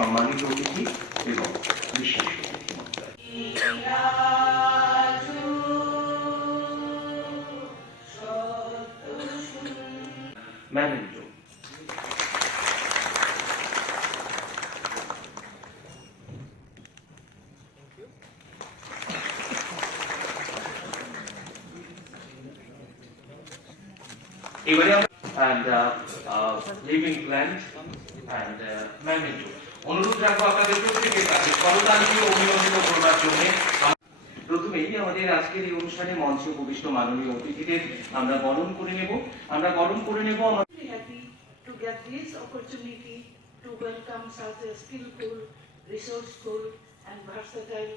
সম্মানিত অতিথি এবং বিশেষ অতিথি manage and living plant and memento অনুরোধ রাখবো আপনাদের প্রত্যেকের কাছে করতালি দিয়ে অভিনন্দিত করবার জন্য। প্রথমেই আমাদের আজকের এই অনুষ্ঠানে মঞ্চে উপবিষ্ট মাননীয় অতিথিদের আমরা বরণ করে নেব to get this opportunity to welcome such a skillful, resourceful and versatile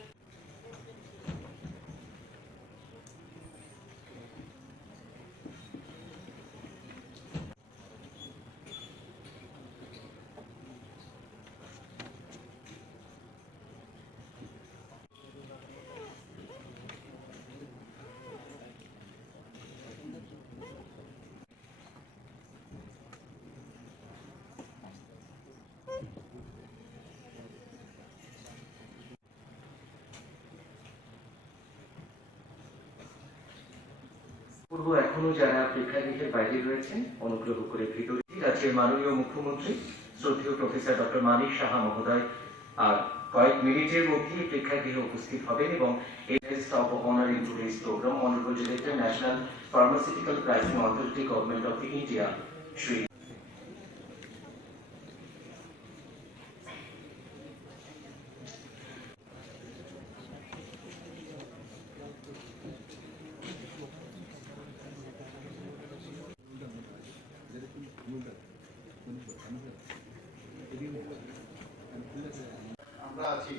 পূর্ব এখনো যারা প্রেক্ষাগৃহের বাইরে রয়েছেন অনুগ্রহ করে ভিতরে রাজ্যের মাননীয় মুখ্যমন্ত্রী শ্রদ্ধেয় প্রফেসর ডক্টর মানিক সাহা মহোদয় আর কয়েক মিনিটের মধ্যে প্রেক্ষাগৃহে উপস্থিত হবেন এবং এই guest of honour in today's programme honourable director national pharmaceutical pricing authority government of India Shri আমরা আছি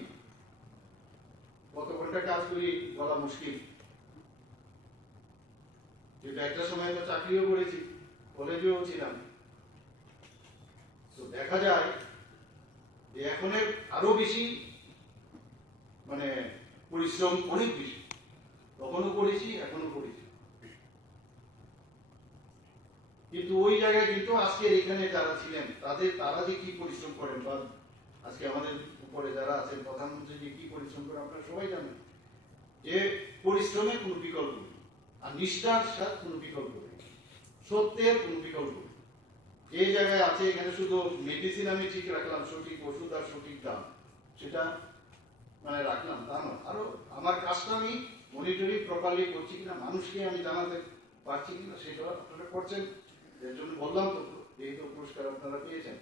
কত ঘন্টা কাজ করি বলা মুশকিল, কিন্তু একটা সময় তো চাকরিও করেছি, কলেজেও ছিলাম। তো দেখা যায় যে এখন আরো বেশি মানে পরিশ্রম অনেক বেশি, তখনও করেছি এখনো করেছি, কিন্তু ওই জায়গায় কিন্তু আজকে এখানে যারা ছিলেন তারা যে কি পরিশ্রম করেন বা আজকে আমাদের উপরে যারা আছেন প্রধানমন্ত্রী যে কি পরিশ্রম করে আপনারা সবাই জানেন যে পরিশ্রমের কোনো বিকল্প নেই, আর নিষ্ঠার সাথে কোনো বিকল্প নেই, সত্যের কোনো বিকল্প নেই। যে জায়গায় আছে এখানে শুধু মেডিসিন আমি ঠিক রাখলাম, সঠিক ওষুধ আর সঠিক দাম সেটা মানে রাখলাম তা নয়, আরো আমার কাজটা আমি মনিটরিং প্রপারলি করছি কিনা, মানুষকে আমি জানাতে পারছি কিনা সেটা আপনারা করছেন। এর জন্য বললাম তো যেহেতু পুরস্কার আপনারা পেয়েছেন।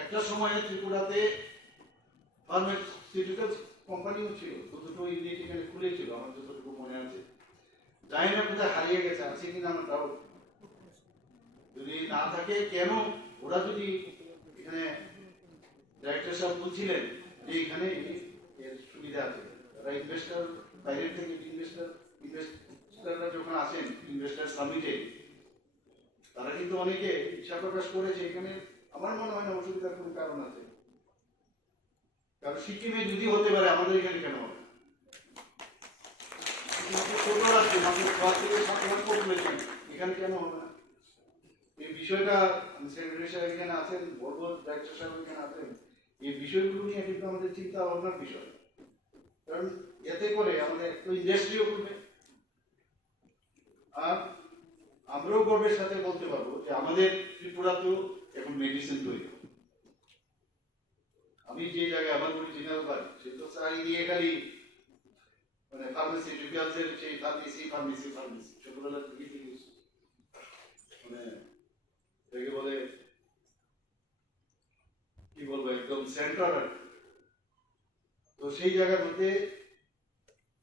একটা সময়ে ত্রিপুরাতে ফার্মাসিউটিক্যাল কোম্পানিও ছিল, দুটো ইউনিট এখানে খুলেছিল আমার যতটুকু মনে আছে, জানি না কোথায় হারিয়ে গেছে, আছে কিনা আমার ডাউট। যদি না থাকে কেন ওরা যদি এখানে ডাইরেক্টর সাহেব বলছিলেন যে এখানে এর সুবিধা আছে, তারা ইনভেস্টার বাইরের থেকে ইনভেস্টাররা যখন আসেন ইনভেস্টার সামিটে তারা কিন্তু অনেকে ইচ্ছা প্রকাশ করেছে এখানে। আমার মনে হয় না অসুবিধার কোনো কারণ আছে, কারণ সিকিমে যদি হতে পারে আমাদের এখানে কেন হবে? এখানে কেন হবে না? এই বিষয়টা সেক্রেটারি সাহেব এখানে আছেন, বলবো ডাইরেক্টর সাহেব এখানে আছেন, এই বিষয়গুলো নিয়ে কিন্তু আমাদের চিন্তা ভাবনার বিষয়, কারণ এতে করে আমাদের একটু ইন্ডাস্ট্রিও করবে, আর আমরাও গর্বের সাথে বলতে পারবো যে আমাদের ত্রিপুরাতেও এখন মেডিসিন তৈরি। আমি যে জায়গায় আমার অরিজিনাল বাড়ি সে তো চাই দিয়ে খালি মানে ফার্মাসিউটিক্যালসের সেই ফার্মেসি ছোটবেলা থেকে মানে এটাকে বলে কি বলবো একদম সেন্টার। তো সেই জায়গার মধ্যে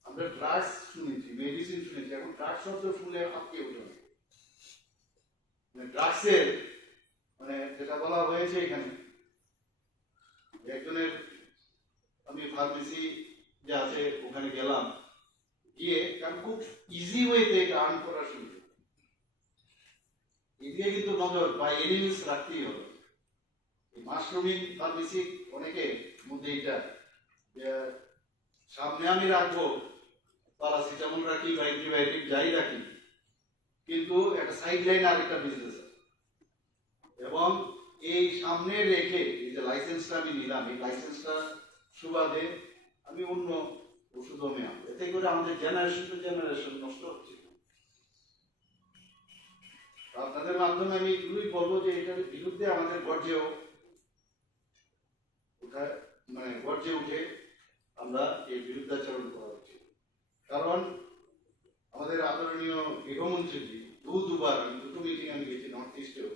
আমরা ড্রাগস শুনেছি, মেডিসিন শুনেছি, এখন ড্রাগস শব্দ শুনলে আটকে উঠে ড্রাগসের মানে যেটা বলা হয়েছে এখানে একজনের, আমি ফার্মেসি যে আছে ওখানে গেলাম, গিয়ে কারণ খুব ইজি ওয়েতে এটা আর্ন করার সুবিধা, এদিকে কিন্তু নজর বা এনিমিস রাখতেই হবে। মাশরুমিং ফার্মেসি অনেকে মধ্যে এটা সামনে আমি রাখবো প্যারাসিটামল রাখি বা অ্যান্টিবায়োটিক যাই রাখি, কিন্তু একটা সাইড লাইন আর একটা বিজনেস এবং এই সামনে রেখে এই যে লাইসেন্সটা আমি নিলাম, এই লাইসেন্সটা সুবাদে আমি অন্য ওষুধও নেওয়া, এতে করে আমাদের জেনারেশন টু জেনারেশন নষ্ট হচ্ছে। আপনাদের মাধ্যমে আমি এগুলোই বলবো যে এটার বিরুদ্ধে আমাদের গর্জে উঠে আমরা এই বিরুদ্ধাচরণ করা উচিত। কারণ আমাদের আদরণীয় গৃহমন্ত্রীজি দুবার দুটো মিটিং আমি গেছি, নর্থ ইস্টেও,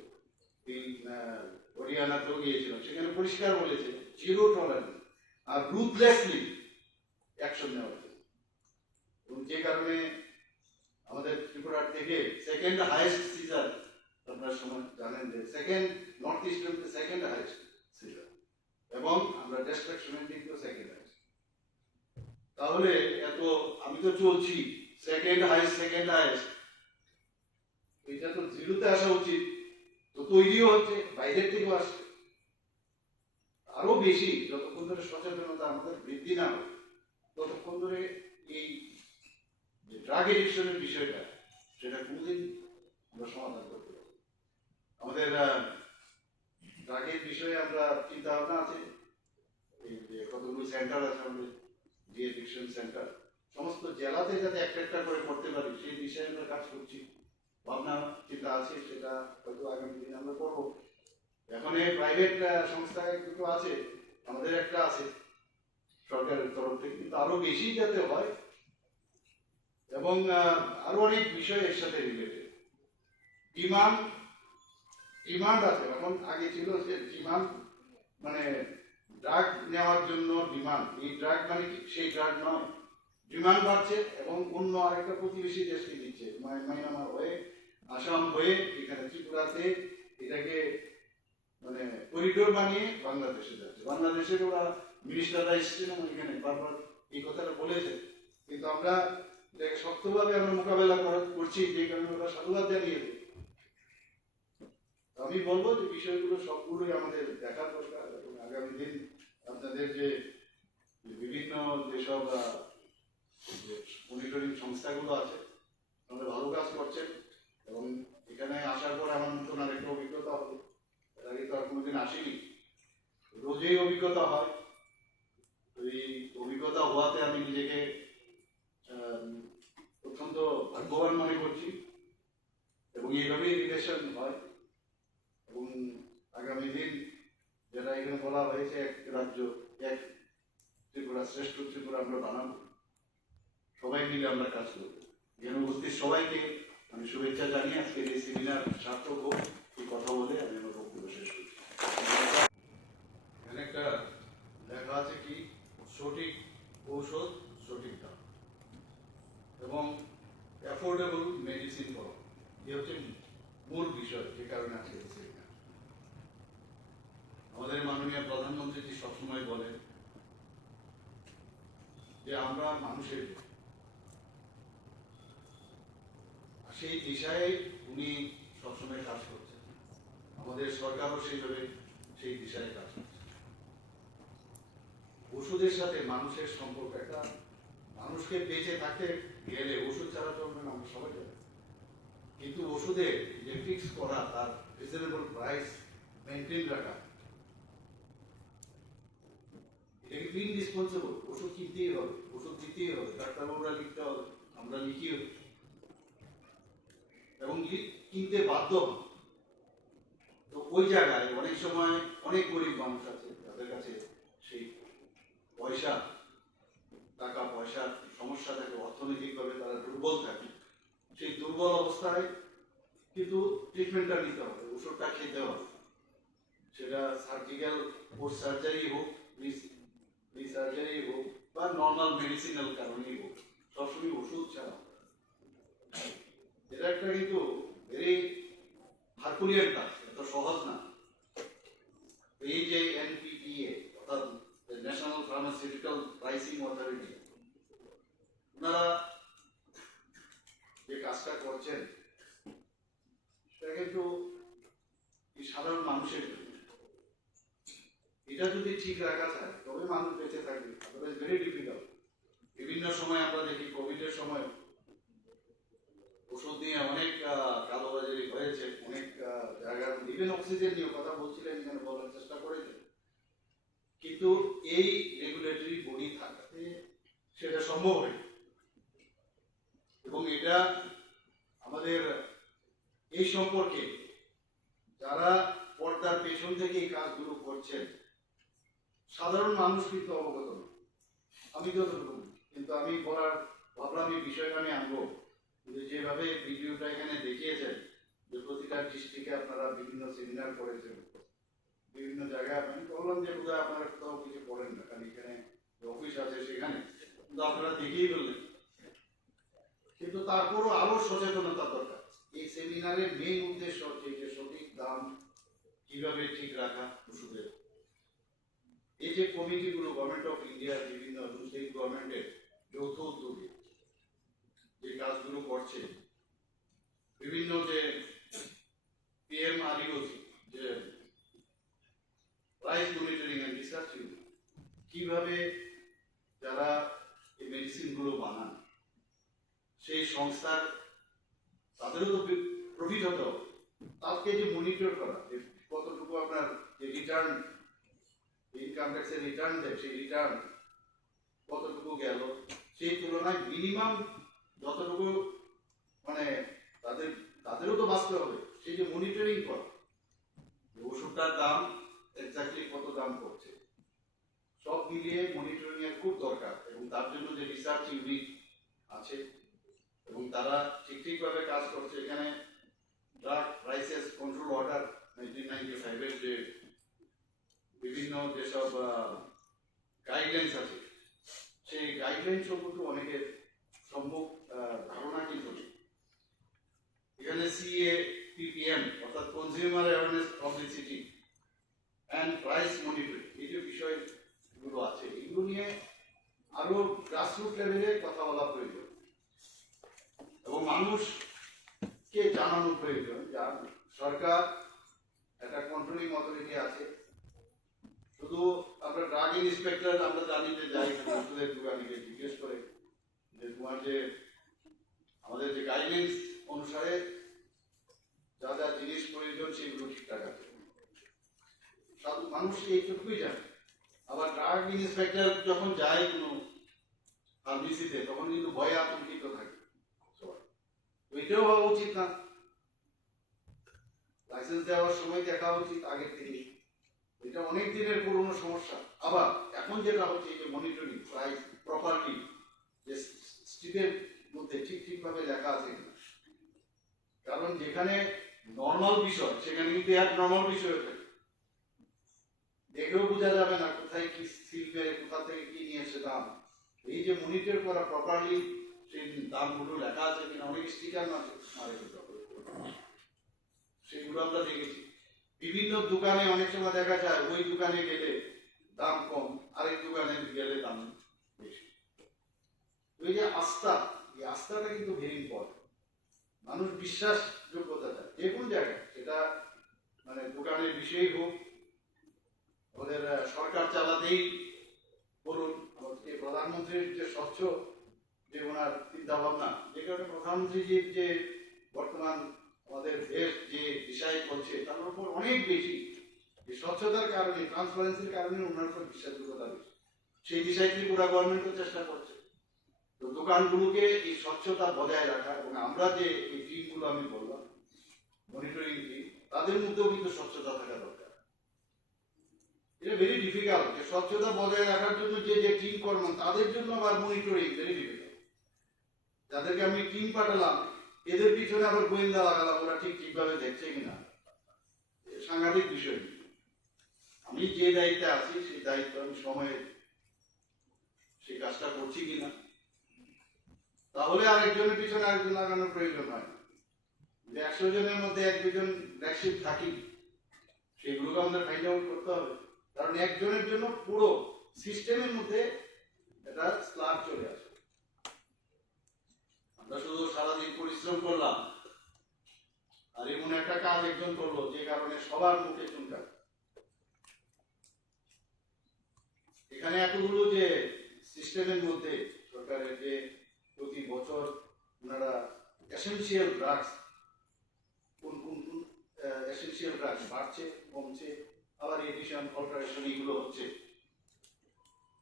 হরিয়ানাতেও গিয়েছিলাম, সেখানে পরিষ্কার বলেছে জিরো টলারেন্স আর রুথলেসলি অ্যাকশন নেওয়া হচ্ছে। এবং যে কারণে আমাদের ত্রিপুরার থেকে সেকেন্ড হাইয়েস্ট সিজার, আপনারা সময় জানেন যে নর্থ ইস্টের মধ্যে সেকেন্ড হাইয়েস্ট সিজার, এবং আমরা ডিস্ট্রাকশনের দিক থেকে সেকেন্ড হাইয়েস্ট। তাহলে এত আমি তো চলছি সেকেন্ড হাইয়েস্ট, এটা তো জিরোতে আসা উচিত, তো তৈরিও হচ্ছে, বাইরের থেকেও আসছে আরো বেশি। যতক্ষণ ধরে সচেতনতা আমাদের বৃদ্ধি না হয়, ততক্ষণ ধরে এই যে ড্রাগ এডিকশনের বিষয়টা, সেটা কোনোদিন আমরা সমাধান করতে পারবো। আমাদের ড্রাগের বিষয়ে আমরা চিন্তা ভাবনা আছে, এই যে কতগুলো সেন্টার আছে আমাদের ডি এডিকশন সেন্টার, সমস্ত জেলাতে যাতে একটা করে করতে পারি সেই বিষয়ে আমরা কাজ করছি, ভাবনা চিন্তা আছে, সেটা হয়তো আগামী দিনে আমরা করবো। এখন প্রাইভেট সংস্থা দুটো আছে, আমাদের একটা আছে সরকারের তরফ থেকে, কিন্তু আরো বেশি যাতে হয়, এবং আরো অনেক বিষয় এর সাথে রিলেটেড। ডিমান্ড আছে, এখন আগে ছিল যে ডিমান্ড মানে ড্রাগ নেওয়ার জন্য ডিমান্ড, এই ড্রাগ মানে কি সেই ড্রাগ নয়, ডিমান্ড বাড়ছে এবং অন্য আরেকটা প্রতিবেশী দেশকে দিচ্ছে, মায়ানমার হয়ে, আসাম হয়ে, এখানে ত্রিপুরাতে এটাকে মানে করিডোর বানিয়ে বাংলাদেশে যাচ্ছে। বাংলাদেশের ওরা মিনিস্টাররা এসেছেন এবং এখানে বারবার এই কথাটা বলেছে, কিন্তু আমরা এটাকে শক্তভাবে আমরা মোকাবেলা করছি, যে কারণে ওরা সাধুবাদ জানিয়েছে। আমি বলবো যে বিষয়গুলো সবগুলোই আমাদের দেখার দরকার, এবং আগামী দিন আপনাদের যে বিভিন্ন যেসব মনিটরিং সংস্থাগুলো আছে, আমাদের ভালো কাজ করছেন, এবং এখানে আসার পর আমার নতুন আরেকটা অভিজ্ঞতা হবে, এর আগে তো আর কোনোদিন আসেনি, রোজই অভিজ্ঞতা হয়। এই অভিজ্ঞতা হওয়াতে আমি নিজেকে অত্যন্ত ভাগ্যবান মনে করছি, এবং এইভাবেই রিলেশন হয়। এবং আগামী দিন যেটা এখানে বলা হয়েছে, এক রাজ্য এক ত্রিপুরা, শ্রেষ্ঠ ত্রিপুরা আমরা বানাবো, সবাই মিলে আমরা কাজ করবো। এখানে উপস্থিত সবাইকে আমি শুভেচ্ছা জানিয়ে আজকের এই সেমিনার সার্থক হোক এই কথা বলে আমি আমার বক্তব্য শেষ করছি। এখানে একটা লেখা আছে কি, সঠিক ঔষধ সঠিক দাম এবং অ্যাফোর্ডেবল মেডিসিন পাওয়া, এ হচ্ছে মূল বিষয়, যে কারণে আজকে সেমিনার। আমাদের মাননীয় প্রধানমন্ত্রী সবসময় বলেন যে আমরা মানুষের, সেই দিশায় উনি সবসময় কাজ করছেন, আমাদের সরকারও সেইভাবে সেই দিশায় কাজ করছে। ওষুধের সাথে মানুষের সম্পর্ক, একটা মানুষকে বেঁচে থাকতে গেলে ওষুধ ছাড়া চলবে না, আমরা সবাই জানি, কিন্তু ওষুধের যে ফিক্স করা, তার রিজনেবল প্রাইস মেনটেন রাখা, এটা কিন্তু ইনডিসপেন্সেবল। ওষুধ কিনতেই হবে, ওষুধ দিতেই হবে, ডাক্তারবাবুরা লিখতে হবে, আমরা লিখি, এবং কিনতে বাধ্য। তো ওই জায়গায় অনেক সময় অনেক গরিব মানুষ আছে, তাদের কাছে সেই টাকা পয়সার সমস্যা থাকে, অর্থনৈতিকভাবে তারা দুর্বল থাকে। সেই দুর্বল অবস্থায় কিন্তু ট্রিটমেন্টটা নিতে হবে, ওষুধটা খেতে হবে, সেটা সার্জিক্যাল পোস্ট সার্জারি হোক, সার্জারি হোক, বা নর্মাল মেডিসিনাল কারণেই হোক, সবসময় ওষুধ ছাড়া। এটা একটা কিন্তু ভেরি হারকুলিয়ান কাজ, এত সহজ না। এই যে এনপিপিএ, অর্থাৎ ন্যাশনাল ফার্মাসিউটিক্যাল প্রাইসিং অথরিটি, ওনারা যে কাজটা করছেন সেটা কিন্তু সাধারণ মানুষের জন্য। এটা যদি ঠিক রাখা যায় তবে মানুষ বেঁচে থাকবে, আদারওয়াইজ ভেরি ডিফিকাল্ট। বিভিন্ন সময় আমরা দেখি, কোভিডের সময় ওষুধ নিয়ে অনেক কালোবাজারি হয়েছে, অনেক জায়গার ইভেন অক্সিজেন নিয়ে কথা বলছিলেন, এখানে বলার চেষ্টা করেছেন, কিন্তু এই রেগুলেটরি বডি থাকাতে সেটা সম্ভব হয় এবং এটা আমাদের এই সম্পর্কে যারা পর্দার পেছন থেকে এই কাজগুলো করছেন সাধারণ মানুষ কিন্তু অবগত নয়। আমি যতটুকু, কিন্তু আমি ভাবলাম এই বিষয়টা আমি আনবো, কিন্তু যেভাবে ভিডিওটা এখানে দেখিয়েছেন যে প্রতিটা ডিস্ট্রিক্টে আপনারা বিভিন্ন সেমিনার করেছেন, বিভিন্ন জায়গায় আমি বললাম যে বোধহয় আপনারা কোথাও কিছু করেন না, কারণ এখানে অফিস আছে সেখানে, কিন্তু আপনারা দেখিয়ে ফেললেন। কিন্তু তারপরও আরো সচেতনতা দরকার। এই সেমিনারের মেইন উদ্দেশ্য হচ্ছে যে সঠিক দাম কিভাবে ঠিক রাখা ওষুধের। এই যে কমিটিগুলো গভর্নমেন্ট অফ ইন্ডিয়ার বিভিন্ন স্টেট গভর্নমেন্টের যৌথ উদ্যোগে যে কাজগুলো করছে, বিভিন্ন যে PMREOC যে price monitoring and research unit, কিভাবে যারা এই মেডিসিনগুলো বানান সেই সংস্থার তাদেরও তো প্রফিট হতো, তাকে যে মনিটর করা যে কতটুকু আপনার যে রিটার্ন ইনকাম ট্যাক্সের রিটার্ন দেয় সেই রিটার্ন কতটুকু গেল, সেই তুলনায় মিনিমাম যতটুকু মানে তাদেরও তো বাঁচতে হবে, সেই যে মনিটরিং করা ওষুধটার দাম এক্স্যাক্টলি কত দাম পড়ছে সব মিলিয়ে মনিটরিং এর খুব দরকার। এবং তার জন্য যে রিসার্চ ইউনিট আছে এবং তারা ঠিকভাবে কাজ করছে। এখানে ড্রাগ প্রাইসেস কন্ট্রোল অর্ডার 1995 এর যে বিভিন্ন যেসব গাইডলাইন্স আছে সেই গাইডলাইন সম্পর্কে অনেকের সম্ভব ধারণা কিন্তু নেই। এখানে CAPPM অর্থাৎ consumer awareness publicity and price monitoring, এই যে বিষয়গুলো আছে এগুলো নিয়ে আরো গ্রাসরুট লেভেলে কথা বলা প্রয়োজন এবং মানুষকে জানানো প্রয়োজন যে সরকার একটা কন্ট্রোলিং অথরিটি আছে। শুধু আমরা ড্রাগ ইন্সপেক্টর আমরা জানি যে যাই ওষুধের দোকানে জিজ্ঞেস করে যে তোমার যে আমাদের যে গাইডলাইন্স অনুসারে যা যা জিনিস প্রয়োজন সেগুলো ঠিকঠাক আছে, মানুষ এইটুকুই জানে। আবার ড্রাগ ইন্সপেক্টর যখন যায় কোনো ফার্মেসিতে তখন কিন্তু ভয়ে আতঙ্কিত থাকে সবাই, ওইটাও হওয়া উচিত না। লাইসেন্স দেওয়ার সময় দেখা উচিত আগের থেকে, এটা অনেক দিনের পুরনো সমস্যা। আবার এখন যেটা হচ্ছে যে মনিটরিং প্রাইস প্রপারলি যে স্ট্রিপের মধ্যে ঠিকভাবে লেখা আছে কিনা, কারণ যেখানে নর্মাল বিষয় সেখানে কিন্তু এক নর্মাল বিষয় থাকে, দেখেও বোঝা যাবে না কোথায় কি সিল মেরে কোথা থেকে কি নিয়েছে দাম। এই যে মনিটর করা প্রপারলি সেই দামগুলো লেখা আছে কিনা, অনেক স্টিকার মারে সেগুলো আমরা দেখেছি। বিভিন্ন দোকানে অনেক সময় দেখা যায় ওই দোকানে গেলে দাম কম, আরেক দোকানে গেলে দাম বেশি। ওই যে আস্থা, এই আস্থাটা কিন্তু ভেরি ইম্পর্টেন্ট। মানুষ বিশ্বাস যোগ্যতা চায় যে কোনো জায়গায়, সেটা মানে দোকানের বিষয়ই হোক, ওদের সরকার চালাতেই বলুন, আমাদের প্রধানমন্ত্রীর যে স্বচ্ছ যে ওনার চিন্তা ভাবনা, যে কারণে প্রধানমন্ত্রীজির যে বর্তমান আমাদের দেশ যে দিশায় চলছে তার উপর অনেক বেশি যে স্বচ্ছতার কারণে, ট্রান্সপারেন্সির কারণে ওনার উপর বিশ্বাসযোগ্যতা বেশি। সেই দিশায় ত্রিপুরা গভর্নমেন্টও চেষ্টা করছে। তো দোকানগুলোকে এই স্বচ্ছতা বজায় রাখা এবং আমরা যে এই টিমগুলো আমি বললাম মনিটরিং টিম, তাদের মধ্যেও কিন্তু স্বচ্ছতা থাকা দরকার। এটা ভেরি ডিফিকাল্ট যে স্বচ্ছতা বজায় রাখার জন্য যে যে টিম করবেন তাদের জন্য আবার মনিটরিং ভেরি ডিফিকাল্ট। যাদেরকে আমি টিম পাঠালাম এদের পিছনে আবার গোয়েন্দা লাগালাম ওরা ঠিকভাবে দেখছে কিনা, সাংঘাতিক বিষয়। আমি যে দায়িত্বে আছি সেই দায়িত্ব আমি সময়ে সেই কাজটা করছি কিনা, তাহলে আরেকজনের পিছনে আরেকজন লাগানোর প্রয়োজন হয় না। 100 জনের মধ্যে 1-2 ব্ল্যাকশিপ থাকি, সেগুলোকে আমাদের ফাইন্ড আউট করতে হবে, কারণ একজনের জন্য পুরো সিস্টেমের মধ্যে এটা স্ল্যাব চলে আসে। আমরা শুধু সারাদিন পরিশ্রম করলাম আর এমন একটা কাজ একজন করলো যে কারণে সবার মুখে চুনকাল। এখানে এতগুলো যে সিস্টেমের মধ্যে সরকারের যে প্রতি বছর ওনারা এসেনশিয়াল ড্রাগস কোন কোন এসেন্সিয়ালটা বাড়ছে, কমছে, আবার এডিশন অল্টারেশন এগুলো হচ্ছে।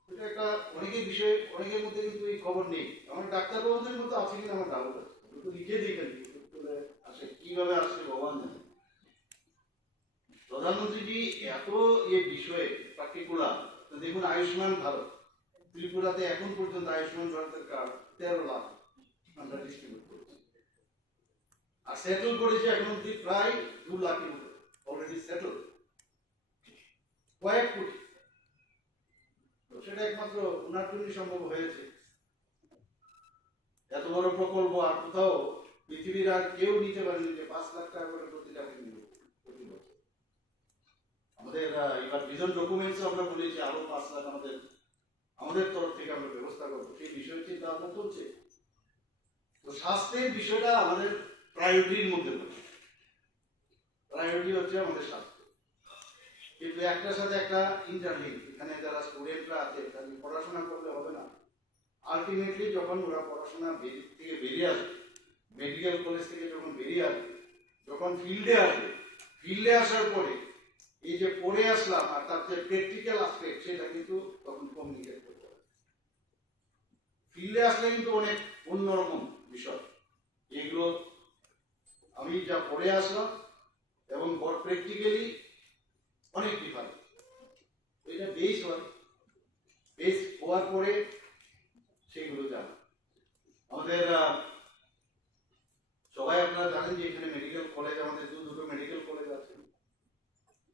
এটা একটা অনেকের বিষয়ে অনেকের মধ্যে কিন্তু এই খবর নেই। আমার ডাক্তারবাবুদের মধ্যে আছে কিনা আমার ডাউট আছে, কিন্তু লিখে দিই আসে কিভাবে আসছে ভগবান জানে। প্রধানমন্ত্রীজি এত বিষয়ে পার্টিকুলার, দেখুন আয়ুষ্মান ভারত ত্রিপুরাতে এখন পর্যন্ত আয়ুষ্মান ভারতের কার্ড 13 লাখ আমরা ডিস্ট্রিবিউট করেছি, আর সেটেল করেছে এখন অব্দি প্রায় 2 লাখের উপরে অলরেডি সেটেল, কয়েক কোটি। সেটা একমাত্র ওনার জন্যই সম্ভব হয়েছে। এত বড় প্রকল্প আর কোথাও পৃথিবীর আর কেউ নিতে পারেনি যে 5 লাখ টাকা করে প্রতিটা প্রতি বছর। আমাদের এবার ভিজন ডকুমেন্টস আমরা বলেছি আরো 5 লাখ আমাদের তরফ থেকে আমরা ব্যবস্থা করবো, সেই বিষয়ে চিন্তা ভাবনা চলছে। তো স্বাস্থ্যের বিষয়টা আমাদের প্রায়োরিটির মধ্যে পড়ছে। প্রায়োরিটি হচ্ছে আমাদের স্বাস্থ্য, কিন্তু একটার সাথে একটা ইন্টারলিঙ্ক। এখানে যারা স্টুডেন্টরা আছে তাদের পড়াশোনা করলে হবে না। আলটিমেটলি যখন ওরা পড়াশোনা থেকে বেরিয়ে আসবে, মেডিকেল কলেজ থেকে যখন বেরিয়ে আসবে, যখন ফিল্ডে আসার পরে এই যে পড়ে আসলাম আর তার যে প্র্যাকটিক্যাল আসপেক্ট সেটা কিন্তু তখন কমিউনিকেট করতে হবে। ফিল্ডে আসলে কিন্তু অনেক অন্যরকম বিষয়, এগুলো আমি যা পড়ে আসলাম এবং প্র্যাকটিক্যালি অনেক ডিফারেন্ট। এটা বেস হওয়ার পরে সেগুলো জানা। আমাদের সবাই আপনারা জানেন যে এখানে মেডিকেল কলেজ, আমাদের দুটো মেডিকেল কলেজ আছে,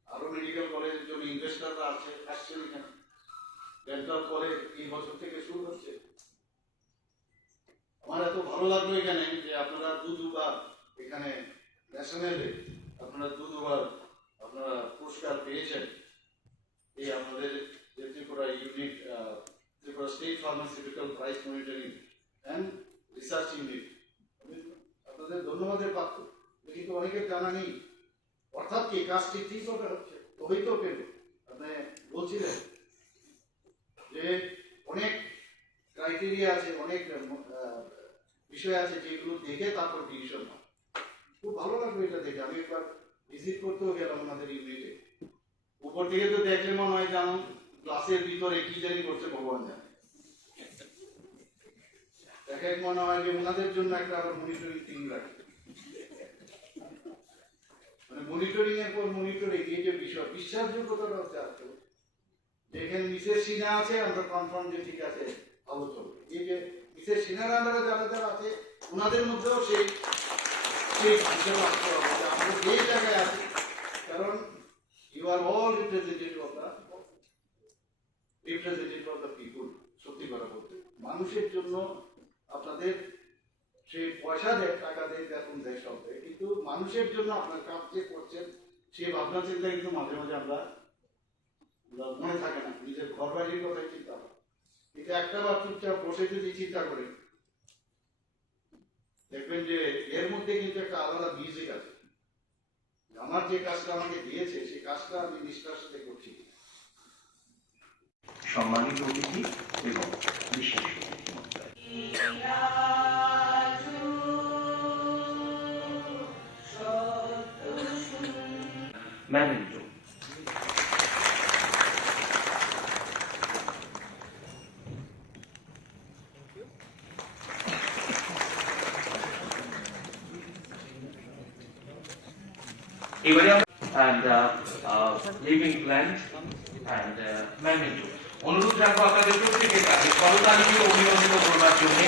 আরো মেডিকেল কলেজের জন্য ইনভেস্টররা আসছেন এখানে। ডেন্টাল কলেজ এই বছর থেকে শুরু হচ্ছে। আমার এত ভালো লাগলো এখানে যে আপনারা দুবার এখানে ন্যাশনালে আপনারা দুবার আপনারা পুরস্কার পেয়েছেন। এই আপনাদের যে Tripura unit, Tripura state pharmaceutical price monitoring and research unit, আপনাদের ধন্যবাদের পাত্র। কিন্তু অনেকের জানা নেই, অর্থাৎ কি কাজটি ঠিকভাবে হচ্ছে তবেই তো পেল। আপনি বলছিলেন যে অনেক ক্রাইটেরিয়া আছে, অনেক বিষয় আছে যেগুলো দেখে তারপর ডিসিশন হয়। খুব ভালো লাগবে এটা দেখে। আমি একবার ভিজিট করতেও গেলাম ওনাদের ইউনিটে। উপর থেকে তো দেখলে মনে হয় যেন ক্লাসের ভিতরে কি জানি করছে ভগবান জানে। দেখে মনে হয় যে ওনাদের জন্য একটা আবার মনিটরিং টিম রাখে, মানে মনিটরিং এর পর মনিটরিং। এই যে বিষয় বিশ্বাসযোগ্যতাটা হচ্ছে আসতো, যেখানে মিসেস সিনহা আছে আমরা কনফার্ম যে ঠিক আছে ভালো চলবে। এই যে মিসেস সিনহার আন্ডারে যারা আছে ওনাদের মধ্যেও সেই বিষয় আসতে হবে যে আমরা যে জায়গায় আছি, কারণ you are all representative of the people. সত্যি কথা বলতে মানুষের জন্য আপনাদের সেই পয়সা দেয়, টাকা দেয়, বেতন দেয়, সব দেয়, কিন্তু মানুষের জন্য আপনার কাজ যে করছেন সেই ভাবনা চিন্তা কিন্তু মাঝে মাঝে আমরা মনে থাকে না। নিজের ঘর বাড়ির কথাই চিন্তা হয়, কিন্তু একটা বার চুপচাপ বসে যদি চিন্তা করে দেখবেন যে এর মধ্যে কিন্তু একটা আলাদা মিউজিক আছে। আমার যে কাজটা আমাকে দিয়েছে সেই কাজটা আমি নিষ্ঠার সাথে করছি। সম্মানিত অতিথি এবং বিশেষ অতিথি মহোদয়, ম্যানেন্টো। এবারে লিভিং প্ল্যান্ট অ্যান্ড ম্যানেন্টো অনুরোধ রাখবো আপনাদের প্রত্যেকের কাছে করতালি দিয়ে অভিনন্দিত করবার জন্য।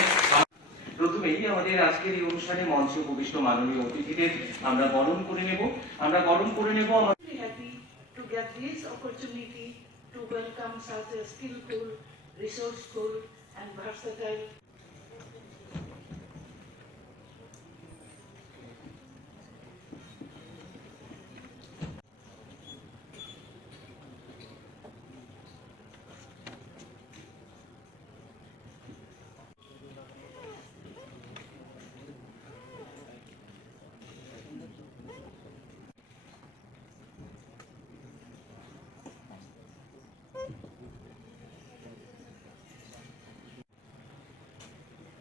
প্রথমেই আমাদের আজকের এই অনুষ্ঠানে মঞ্চে উপবিষ্ট মাননীয় অতিথিদের আমরা বরণ করে নেব। Happy to get this opportunity to welcome such a skillful, resourceful and versatile